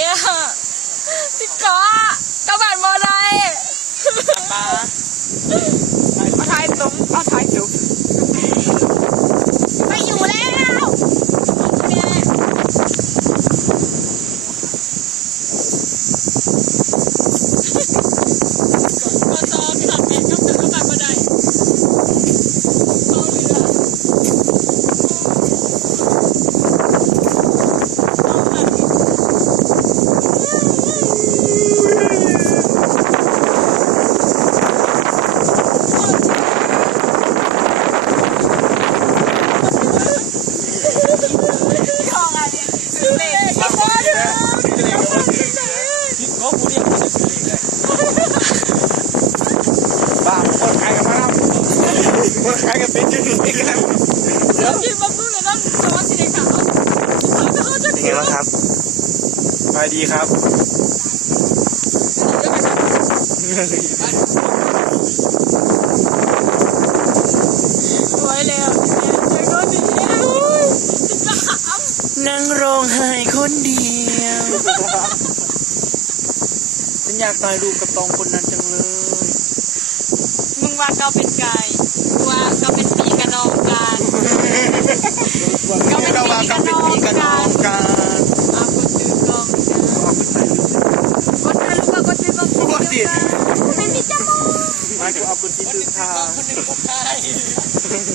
อะพี่กอกระบาดมอไดปลามาถ่ายตรงมาถ่ายจุ๊บ ไม่อยู่แล้วเนี่ย มาต่อพี่หลังเองก็เป็นกระบะมาได้เอาเรือ ของอะไรซื้อเลขพี่กอเถอะ พี่ก็ผู้เรียกมาซื้อเองเลยบ้าคนขายกับมาแล้วคนขายกับเป็นยังไงกัน เดี๋ยวกินบะบุ้งเลยต้องสวัสดีค่ะเขาเขาจะ เป็น ไงบ้างครับไปดีครับสวยเลยอะเจอคนดีเลยจะขำนั่งร้องไห้คนเดียว ฉันอยากถ่ายรูปกับตองคนนั้นจังเลย มึงว่าเขาเป็นไก่ว่าเขาเป็นปีกระนองกันเขาเป็น เราว่า ปีก กั ระ น น เป็น อง ปีกันน้ กั อน งกัน อาคุณซื้อกองกดถ่ายรูปก็กดซื้อกองไม่มีจมูก ไม่กูเอาคนที่ซื้อทาค